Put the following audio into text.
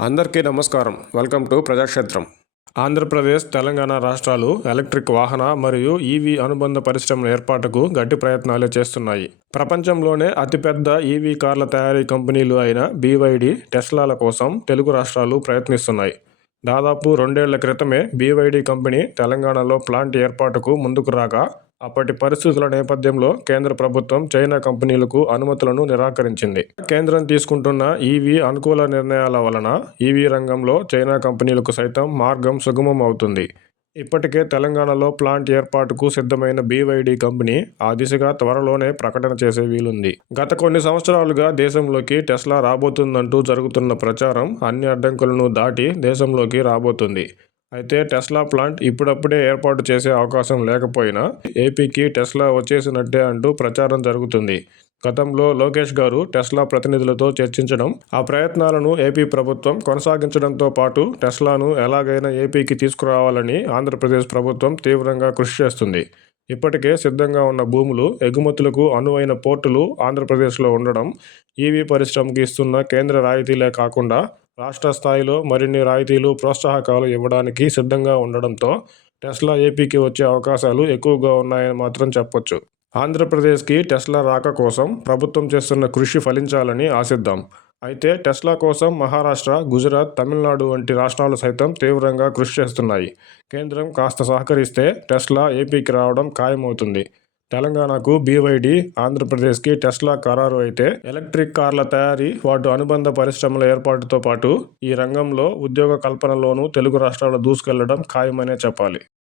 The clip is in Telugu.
అందరికీ నమస్కారం. Welcome to ప్రజాక్షేత్రం. ఆంధ్రప్రదేశ్ తెలంగాణ రాష్ట్రాలు ఎలక్ట్రిక్ వాహన మరియు ఈవీ అనుబంధ పరిశ్రమల ఏర్పాటుకు గట్టి ప్రయత్నాలు చేస్తున్నాయి. ప్రపంచంలోనే అతిపెద్ద ఈవీ కార్ల తయారీ కంపెనీలు అయిన బీవైడి టెస్లాల కోసం తెలుగు రాష్ట్రాలు ప్రయత్నిస్తున్నాయి. దాదాపు రెండేళ్ళ క్రితమే బీవైడి కంపెనీ తెలంగాణలో ప్లాంట్ ఏర్పాటుకు ముందుకు రాగా అప్పటి పరిస్థితుల నేపథ్యంలో కేంద్ర ప్రభుత్వం చైనా కంపెనీలకు అనుమతులను నిరాకరించింది. కేంద్రం తీసుకుంటున్న ఈవీ అనుకూల నిర్ణయాల వలన ఈవీ రంగంలో చైనా కంపెనీలకు సైతం మార్గం సుగమం అవుతుంది ఇప్పటికే తెలంగాణలో ప్లాంట్ ఏర్పాటుకు సిద్ధమైన బీవైడి కంపెనీ ఆ దిశగా త్వరలోనే ప్రకటన చేసే వీలుంది. గత కొన్ని సంవత్సరాలుగా దేశంలోకి టెస్లా రాబోతుందంటూ జరుగుతున్న ప్రచారం అన్ని అడ్డంకులను దాటి దేశంలోకి రాబోతుంది. అయితే టెస్లా ప్లాంట్ ఇప్పుడప్పుడే ఏర్పాటు చేసే అవకాశం లేకపోయినా ఏపీకి టెస్లా వచ్చేసినట్టే అంటూ ప్రచారం జరుగుతుంది. గతంలో లోకేష్ గారు టెస్లా ప్రతినిధులతో చర్చించడం ఆ ప్రయత్నాలను ఏపీ ప్రభుత్వం కొనసాగించడంతో పాటు టెస్లాను ఎలాగైనా ఏపీకి తీసుకురావాలని ఆంధ్రప్రదేశ్ ప్రభుత్వం తీవ్రంగా కృషి చేస్తుంది. ఇప్పటికే సిద్ధంగా ఉన్న భూములు ఎగుమతులకు అనువైన పోర్టులు ఆంధ్రప్రదేశ్లో ఉండడం ఈవీ పరిశ్రమకి ఇస్తున్న కేంద్ర రాయితీలే కాకుండా రాష్ట్ర స్థాయిలో మరిన్ని రాయితీలు ప్రోత్సాహకాలు ఇవ్వడానికి సిద్ధంగా ఉండడంతో టెస్లా ఏపీకి వచ్చే అవకాశాలు ఎక్కువగా ఉన్నాయని మాత్రం చెప్పొచ్చు. ఆంధ్రప్రదేశ్కి టెస్లా రాక కోసం ప్రభుత్వం చేస్తున్న కృషి ఫలించాలని ఆశిద్దాం. అయితే టెస్లా కోసం మహారాష్ట్ర గుజరాత్ తమిళనాడు వంటి రాష్ట్రాలు సైతం తీవ్రంగా కృషి చేస్తున్నాయి. కేంద్రం కాస్త సహకరిస్తే టెస్లా ఏపీకి రావడం ఖాయమవుతుంది. తెలంగాణకు బీవైడి ఆంధ్రప్రదేశ్కి టెస్లా ఖరారు అయితే ఎలక్ట్రిక్ కార్ల తయారీ వాటి అనుబంధ పరిశ్రమల ఏర్పాటుతో పాటు ఈ రంగంలో ఉద్యోగ కల్పనలోనూ తెలుగు రాష్ట్రాలు దూసుకెళ్ళడం ఖాయమనే చెప్పాలి.